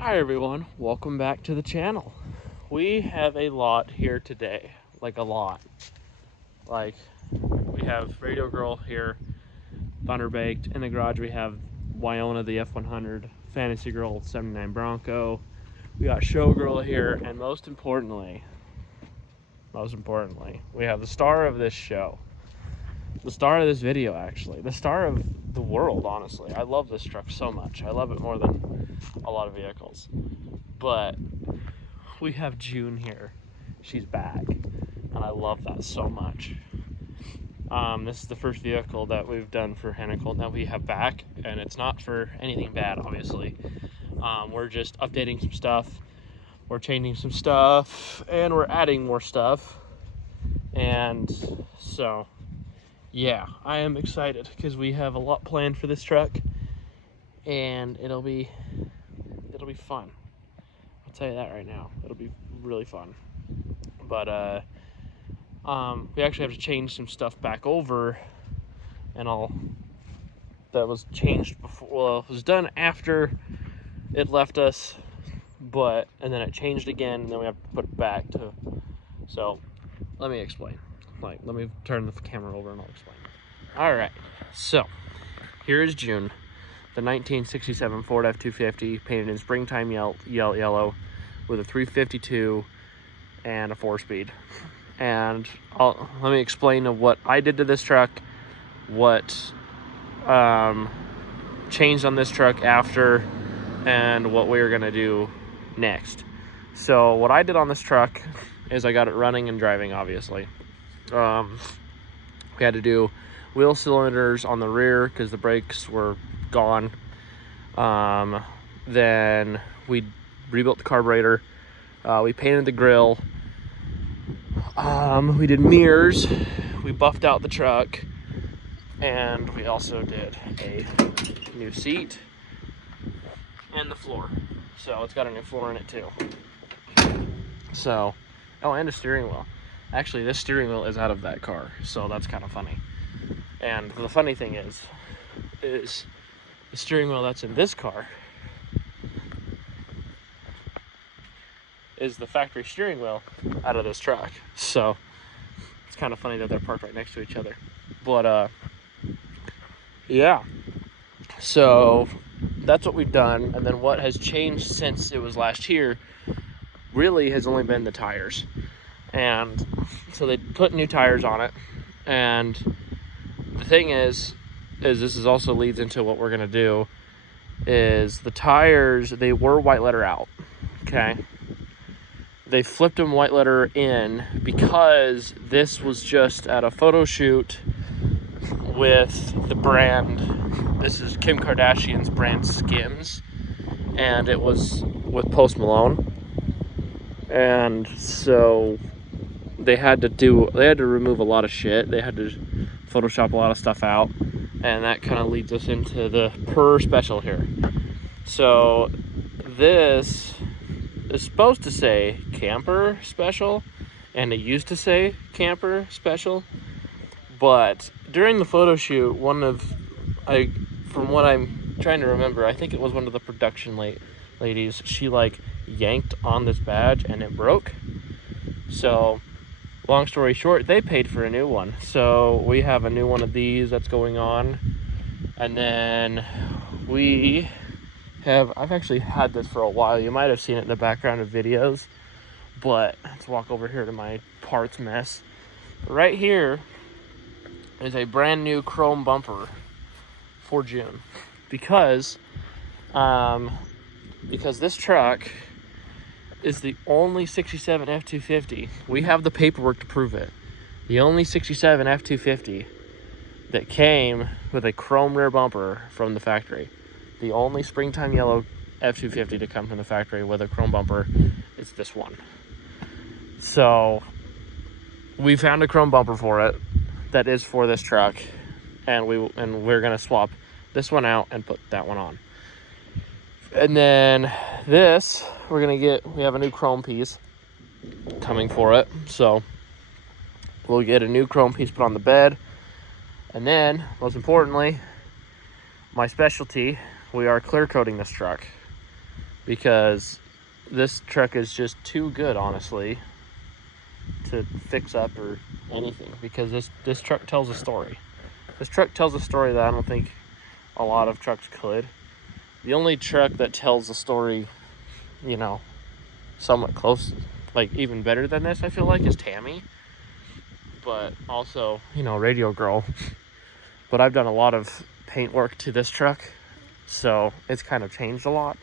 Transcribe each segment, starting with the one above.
Hi everyone, welcome back to the channel. We have a lot here today, like a lot. Like we have Radio Girl here, Thunder Baked. In the garage we have Wyona the F100, Fantasy Girl 79 Bronco. We got Showgirl here, and most importantly, we have the star of this show. The star of this video, actually. The star of the world, honestly. I love this truck so much. I love it more than a lot of vehicles. But we have June here. She's back. And I love that so much. This is the first vehicle that we've done for Hennikel that we have back. And it's not for anything bad, obviously. We're just updating some stuff. We're changing some stuff. And we're adding more stuff. And so... yeah, I am excited because we have a lot planned for this truck, and it'll be fun. I'll tell you that right now. It'll be really fun. But we actually have to change some stuff back over, and that was changed before. Well, it was done after it left us, and then it changed again, and then we have to put it back to. So, let me explain. Let me turn the camera over and I'll explain. All right, so here is June, the 1967 Ford F-250, painted in springtime yellow with a 352 and a 4-speed. And let me explain what I did to this truck, what changed on this truck after, and what we're gonna do next. So what I did on this truck is I got it running and driving, obviously. We had to do wheel cylinders on the rear because the brakes were gone. Then we rebuilt the carburetor. We painted the grill. We did mirrors. We buffed out the truck. And we also did a new seat and the floor. So it's got a new floor in it too. So, oh, and a steering wheel. Actually, this steering wheel is out of that car, so that's kind of funny. And the funny thing is the steering wheel that's in this car is the factory steering wheel out of this truck. So it's kind of funny that they're parked right next to each other. But yeah. So that's what we've done, and then what has changed since it was last year really has only been the tires. And so they put new tires on it, and the thing is this is also leads into what we're gonna do. Is the tires, they were white letter out, okay? They flipped them white letter in because this was just at a photo shoot with the brand. This is Kim Kardashian's brand Skims, and it was with Post Malone, and so they had to remove a lot of shit. They had to Photoshop a lot of stuff out, and that kind of leads us into the Per special here. So this is supposed to say Camper Special, and it used to say Camper Special, but during the photo shoot, from what I'm trying to remember, I think it was one of the production ladies, she yanked on this badge and it broke. So long story short, they paid for a new one. So we have a new one of these that's going on. And then I've actually had this for a while. You might have seen it in the background of videos. But let's walk over here to my parts mess. Right here is a brand new chrome bumper for June. Because this truck is the only 67 F-250. We have the paperwork to prove it. The only 67 F-250 that came with a chrome rear bumper from the factory. The only springtime yellow F-250 to come from the factory with a chrome bumper is this one. So we found a chrome bumper for it that is for this truck, and we're gonna swap this one out and put that one on. And then this, we have a new chrome piece coming for it. So we'll get a new chrome piece put on the bed. And then, most importantly, my specialty, we are clear coating this truck. because this truck is just too good, honestly, to fix up or anything, because this truck tells a story. This truck tells a story that I don't think a lot of trucks could. The only truck that tells a story, you know, somewhat close, like even better than this, I feel like, is Tammy. But also, you know, Radio Girl. But I've done a lot of paint work to this truck, so it's kind of changed a lot,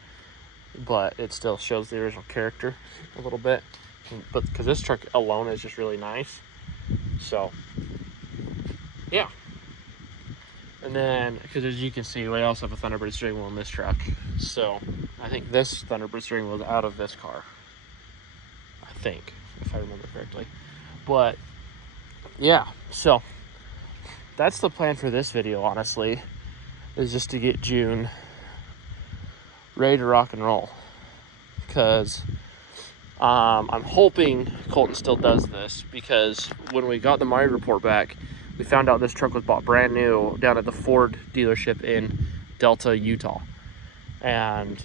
but it still shows the original character a little bit. But because this truck alone is just really nice. So yeah. And then, because as you can see, we also have a Thunderbird steering wheel in this truck. So I think this Thunderbird steering wheel is out of this car, I think, if I remember correctly. But yeah, so that's the plan for this video, honestly, is just to get June ready to rock and roll. Because I'm hoping Colton still does this, because when we got the mileage report back, we found out this truck was bought brand new down at the Ford dealership in Delta, Utah. And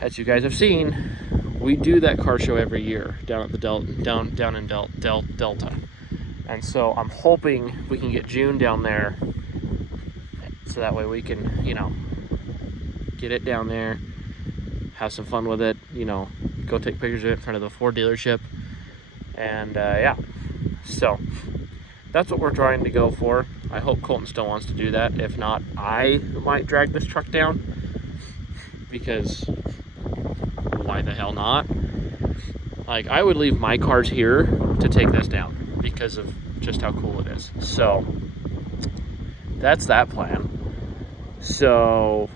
as you guys have seen, we do that car show every year down at the down in Delta. And so I'm hoping we can get June down there, so that way we can, you know, get it down there, have some fun with it, you know, go take pictures of it in front of the Ford dealership. And yeah, so that's what we're trying to go for. I hope Colton still wants to do that. If not, I might drag this truck down, because why the hell not? Like, I would leave my cars here to take this down because of just how cool it is. So that's that plan. So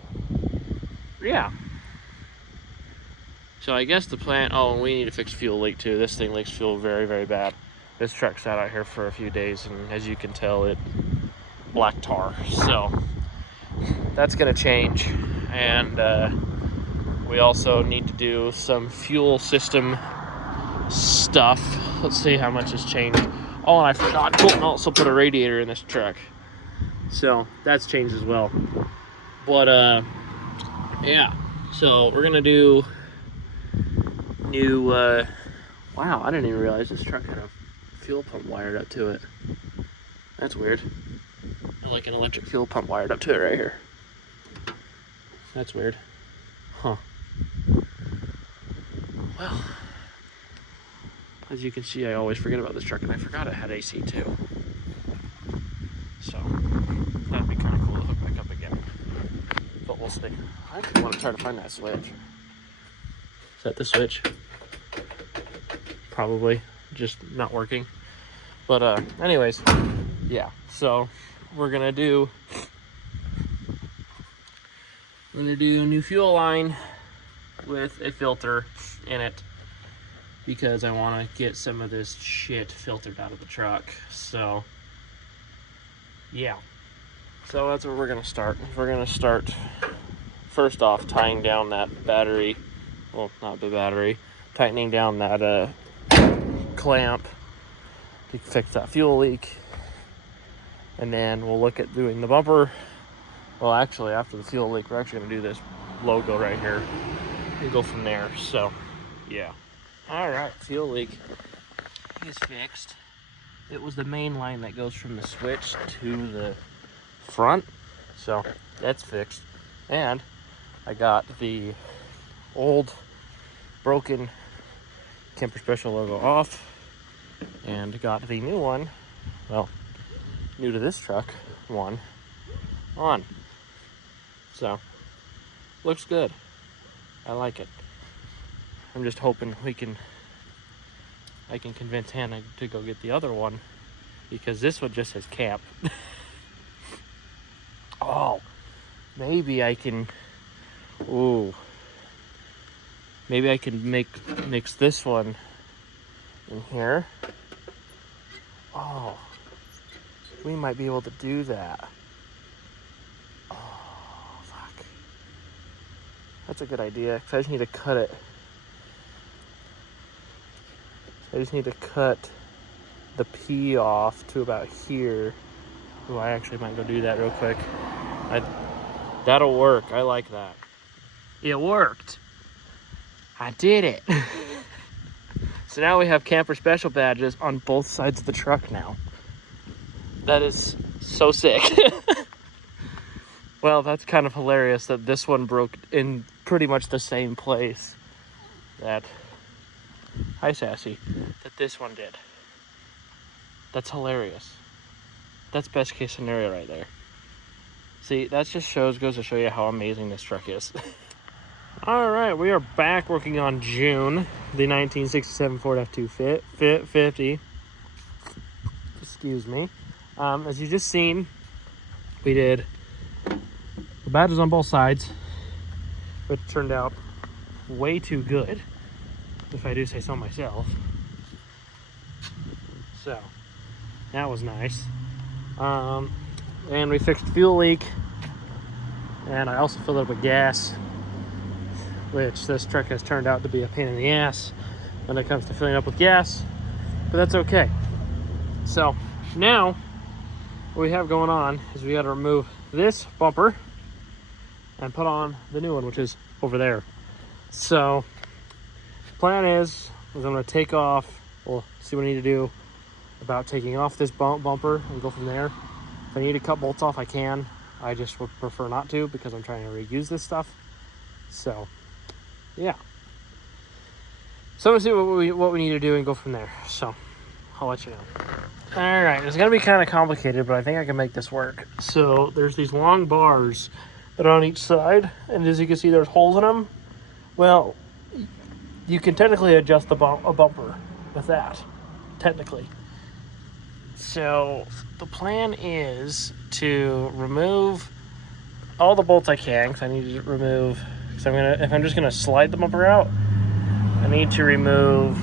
yeah. So I guess the plan, oh, and we need to fix fuel leak too. This thing leaks fuel very, very bad. This truck sat out here for a few days, and as you can tell, it black tar. So that's gonna change. And we also need to do some fuel system stuff. Let's see how much has changed. Oh, and I forgot, Colton also put a radiator in this truck, so that's changed as well. But yeah, so we're gonna do new wow, I didn't even realize this truck had a fuel pump wired up to it. That's weird. Like an electric fuel pump wired up to it right here. That's weird. Huh. Well, as you can see, I always forget about this truck, and I forgot it had AC too. So that'd be kind of cool to hook back up again. But we'll see. I actually want to try to find that switch. Is that the switch? Probably just not working. But anyways, yeah. So we're gonna do a new fuel line with a filter in it, because I want to get some of this shit filtered out of the truck. So yeah, so that's where we're gonna start. We're gonna start first off tying down that battery, well, not the battery, tightening down that clamp to fix that fuel leak, and then we'll look at doing the bumper. Well, actually, after the fuel leak, we're actually gonna do this logo right here and go from there. So yeah. All right, fuel leak is fixed. It was the main line that goes from the switch to the front, so that's fixed. And I got the old broken Kemper Special logo off, and got the new one, well, new to this truck one, on. So looks good. I like it. I'm just hoping I can convince Hannah to go get the other one, because this one just says camp. Oh, maybe I can, maybe I can mix this one in here. Oh, we might be able to do that. Oh, fuck. That's a good idea, because I just need to cut it. I just need to cut the P off to about here. Oh, I actually might go do that real quick. That'll work. I like that. It worked. I did it. So now we have camper special badges on both sides of the truck now. That is so sick. Well, that's kind of hilarious that this one broke in pretty much the same place that, hi Sassy, that this one did. That's hilarious. That's best case scenario right there. See, that just goes to show you how amazing this truck is. All right, we are back working on June, the 1967 Ford F-250. Fit 50. Excuse me. As you just seen, we did the badges on both sides, which turned out way too good, if I do say so myself. So that was nice. And we fixed the fuel leak, and I also filled it up with gas, which this truck has turned out to be a pain in the ass when it comes to filling up with gas, but that's okay. So now what we have going on is we got to remove this bumper and put on the new one, which is over there. So the plan is I'm going to take off, we'll see what I need to do about taking off this bumper and go from there. If I need to cut bolts off, I can. I just would prefer not to because I'm trying to reuse this stuff. So yeah, so I'm gonna see what we need to do and go from there. So I'll let you know. All right, it's gonna be kind of complicated, but I think I can make this work. So there's these long bars that are on each side, and as you can see, there's holes in them. Well, you can technically adjust a bumper with that, technically. So the plan is to remove all the bolts I can, because I need to remove. So if I'm just gonna slide the bumper out, I need to remove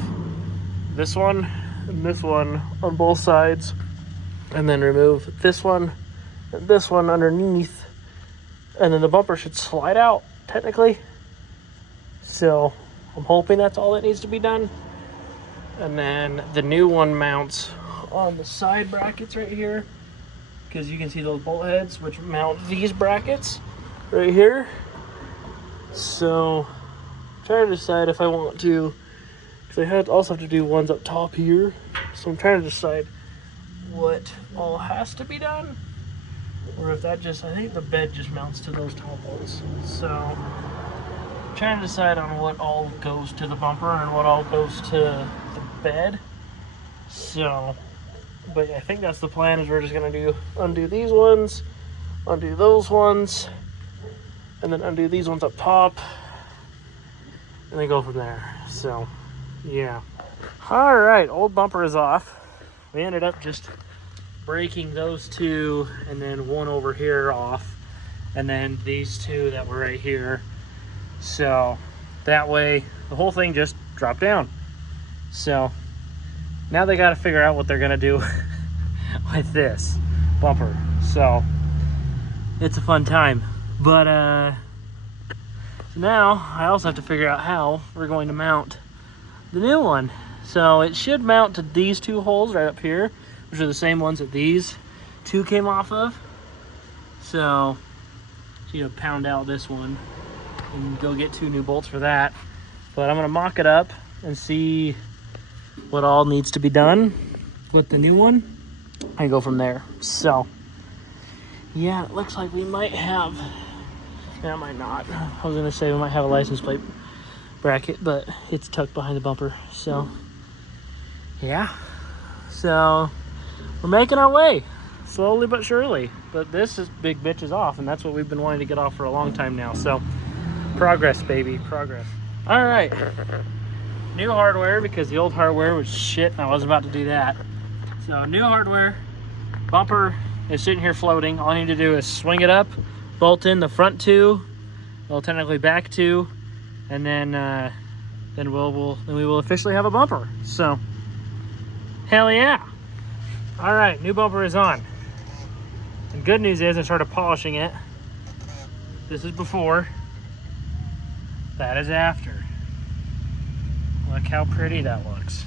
this one and this one on both sides, and then remove this one and this one underneath, and then the bumper should slide out technically. So I'm hoping that's all that needs to be done. And then the new one mounts on the side brackets right here, because you can see those bolt heads which mount these brackets right here. So I'm trying to decide if I want to, because I also have to do ones up top here. So I'm trying to decide what all has to be done, or if that just, I think the bed just mounts to those top ones. So I'm trying to decide on what all goes to the bumper and what all goes to the bed. So, but I think that's the plan, is we're just gonna undo these ones, undo those ones, and then undo these ones up top, and then go from there. So yeah. All right, old bumper is off. We ended up just breaking those two, and then one over here off, and then these two that were right here. So that way the whole thing just dropped down. So now they got to figure out what they're gonna do with this bumper. So it's a fun time. But so now I also have to figure out how we're going to mount the new one. So it should mount to these two holes right up here, which are the same ones that these two came off of. So you know, pound out this one and go get 2 new bolts for that. But I'm gonna mock it up and see what all needs to be done with the new one and go from there. So yeah, it looks like we might have, that might not. I was gonna say we might have a license plate bracket, but it's tucked behind the bumper. So yeah, so we're making our way slowly but surely. But this big bitch is off, and that's what we've been wanting to get off for a long time now. So progress, baby, progress. All right, new hardware, because the old hardware was shit and I wasn't about to do that. So new hardware, bumper is sitting here floating. All I need to do is swing it up, bolt in the front 2, well, technically back 2, and then we will officially have a bumper. So hell yeah. All right, new bumper is on. The good news is I started polishing it. This is before, that is after. Look how pretty that looks.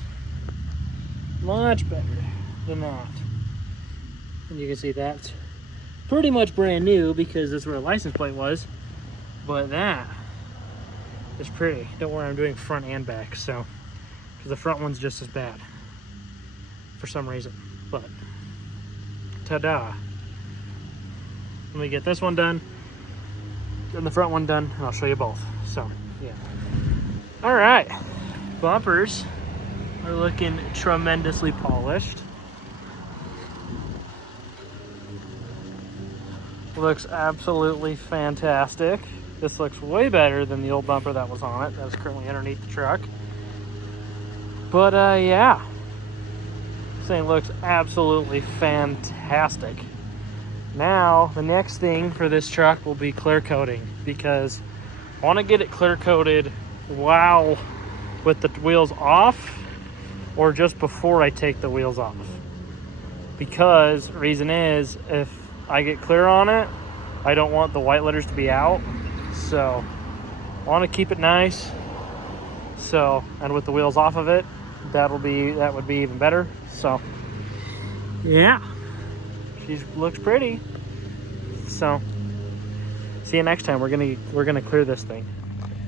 Much better than that. And you can see that's pretty much brand new because that's where the license plate was. But that is pretty. Don't worry, I'm doing front and back, so, because the front one's just as bad for some reason. But ta-da. Let me get this one done, then the front one done, and I'll show you both. So yeah. All right, bumpers are looking tremendously polished. Looks absolutely fantastic. This looks way better than the old bumper that was on it, that's currently underneath the truck. But yeah, this thing looks absolutely fantastic. Now the next thing for this truck will be clear coating, because I want to get it clear coated while with the wheels off or just before I take the wheels off. Because reason is, if I get clear on it, I don't want the white letters to be out. So I want to keep it nice. So, and with the wheels off of it, that would be even better. So yeah, she looks pretty. So see you next time. We're gonna clear this thing.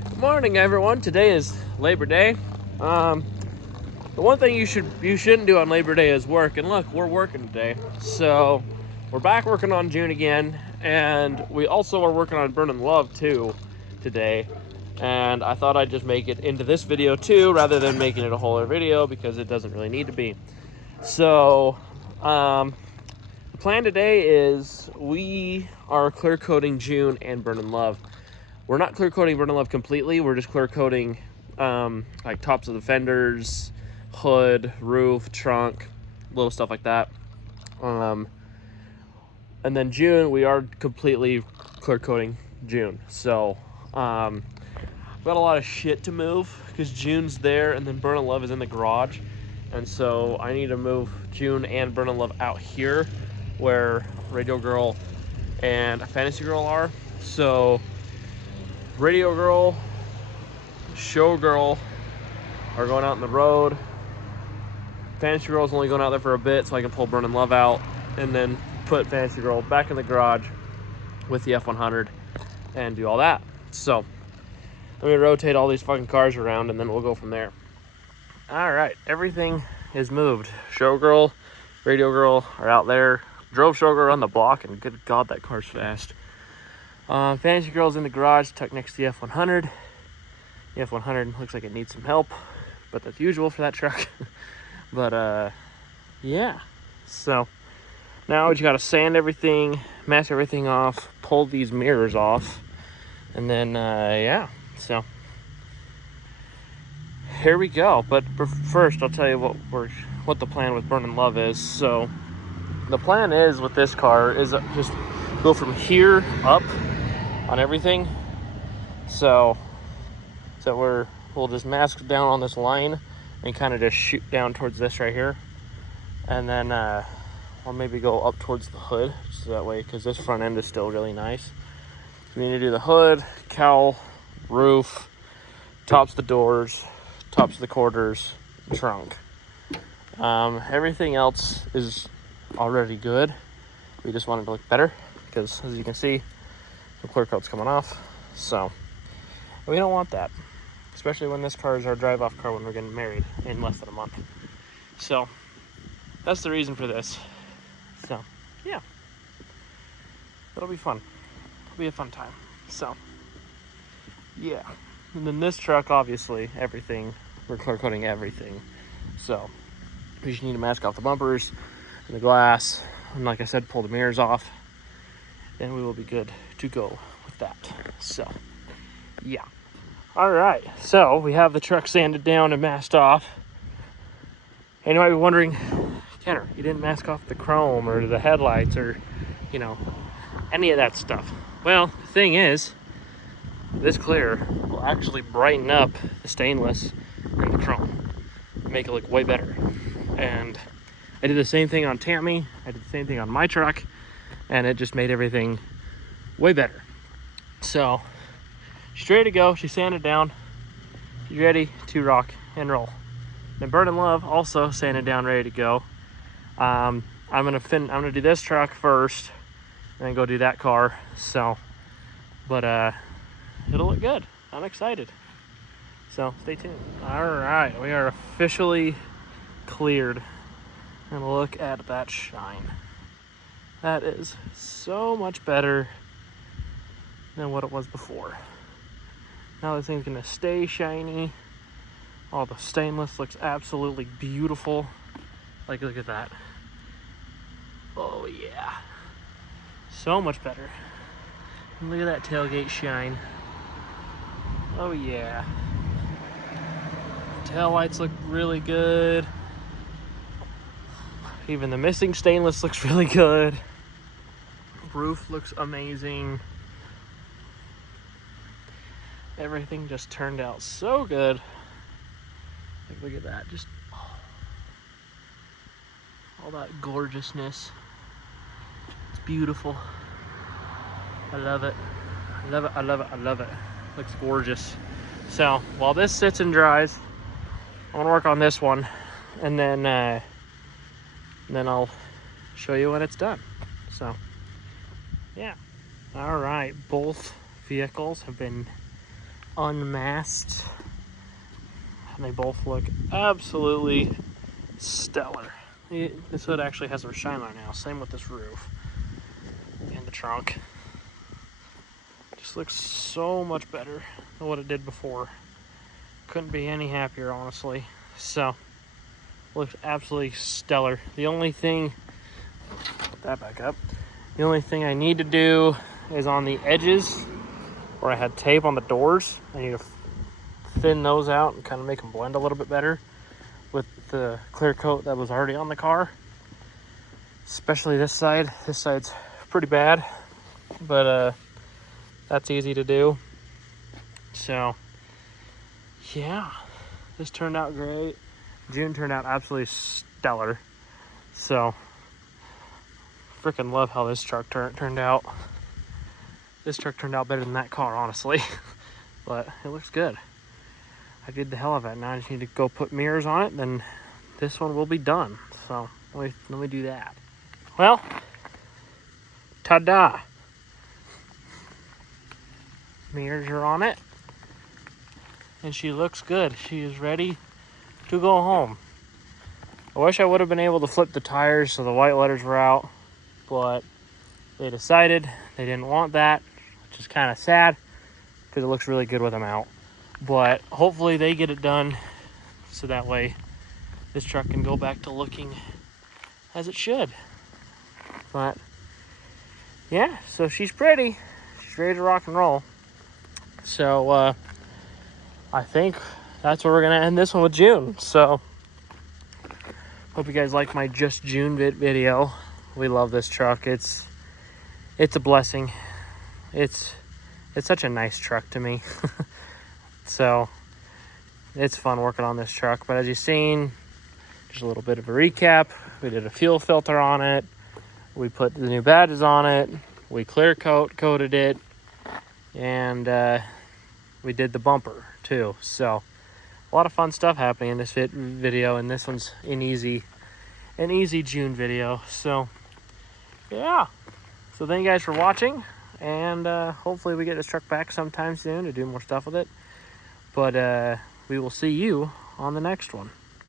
Good morning, everyone. Today is Labor Day. The one thing you shouldn't do on Labor Day is work, and look, we're working today. So we're back working on June again, and we also are working on Burning Love too today. And I thought I'd just make it into this video too, rather than making it a whole other video, because it doesn't really need to be. So the plan today is we are clear coating June and Burning Love. We're not clear coating Burning Love completely. We're just clear coating like tops of the fenders, hood, roof, trunk, little stuff like that. And then June, we are completely clear coating June. So we've got a lot of shit to move, because June's there and then Burning Love is in the garage. And so I need to move June and Burning Love out here where Radio Girl and Fantasy Girl are. So Radio Girl, Show Girl are going out on the road. Fantasy Girl's only going out there for a bit so I can pull Burning Love out and then put Fantasy Girl back in the garage with the F100 and do all that. So let me rotate all these fucking cars around and then we'll go from there. All right, everything is moved. Showgirl, Radio Girl are out there. Drove Showgirl on the block, and good God, that car's fast. Fantasy Girl's in the garage, tucked next to the F100. The F100 looks like it needs some help, but that's usual for that truck. But yeah, so now we just gotta sand everything, mask everything off, pull these mirrors off, and then yeah, so here we go. But first I'll tell you what the plan with Burning Love is. So the plan is with this car is just go from here up on everything. So we'll just mask down on this line and kind of just shoot down towards this right here, and then or maybe go up towards the hood, so that way, because this front end is still really nice. We need to do the hood, cowl, roof, tops of the doors, tops of the quarters, trunk. Everything else is already good. We just want it to look better, because as you can see, the clear coat's coming off. So we don't want that, especially when this car is our drive-off car when we're getting married in less than a month. So that's the reason for this. So yeah, it'll be fun. It'll be a fun time. So yeah, and then this truck, obviously everything, we're clear coating everything. So we just need to mask off the bumpers and the glass, and like I said, pull the mirrors off, and we will be good to go with that. So yeah. All right, so we have the truck sanded down and masked off. And you might be wondering, Kenner, you didn't mask off the chrome or the headlights or, you know, any of that stuff. Well, the thing is, this clear will actually brighten up the stainless and the chrome, make it look way better. And I did the same thing on Tammy, I did the same thing on my truck, and it just made everything way better. So she's ready to go. She's sanded down. She's ready to rock and roll. Then Burning Love also sanded down, ready to go. I'm gonna do this truck first, and then go do that car. So, but it'll look good. I'm excited. So stay tuned. All right, we are officially cleared. And look at that shine. That is so much better than what it was before. Now this thing's gonna stay shiny. All the stainless looks absolutely beautiful. Like, look at that. Oh yeah. So much better. And look at that tailgate shine. Oh yeah. Tail lights look really good. Even the missing stainless looks really good. Roof looks amazing. Everything just turned out so good. Like, look at that. Just all that gorgeousness. It's beautiful. I love it. I love it. I love it. I love it. Looks gorgeous. So while this sits and dries, I'm gonna work on this one, and then I'll show you when it's done. So yeah. All right, both vehicles have been unmasked, and they both look absolutely stellar. This hood actually has some shine on it now. Same with this roof and the trunk. Just looks so much better than what it did before. Couldn't be any happier, honestly. So looks absolutely stellar. The only thing, put that back up. The only thing I need to do is on the edges where I had tape on the doors. I need to thin those out and kind of make them blend a little bit better with the clear coat that was already on the car. Especially this side. This side's pretty bad, but that's easy to do. So yeah, this turned out great. June turned out absolutely stellar. So freaking love how this truck turned out. This truck turned out better than that car, honestly. But it looks good. I did the hell of it. Now I just need to go put mirrors on it, then this one will be done. So let me do that. Well, ta-da! Mirrors are on it, and she looks good. She is ready to go home. I wish I would have been able to flip the tires so the white letters were out, but they decided they didn't want that, which is kind of sad because it looks really good with them out. But hopefully they get it done so that way this truck can go back to looking as it should. But yeah, so she's pretty. She's ready to rock and roll. So I think that's where we're gonna end this one with June. So hope you guys like my Just June video. We love this truck. It's a blessing. It's such a nice truck to me. So it's fun working on this truck. But as you've seen, just a little bit of a recap. We did a fuel filter on it. We put the new badges on it. We clear coated it. And we did the bumper too. So a lot of fun stuff happening in this video. And this one's an easy June video. So yeah. So thank you guys for watching. And hopefully we get this truck back sometime soon to do more stuff with it. But we will see you on the next one.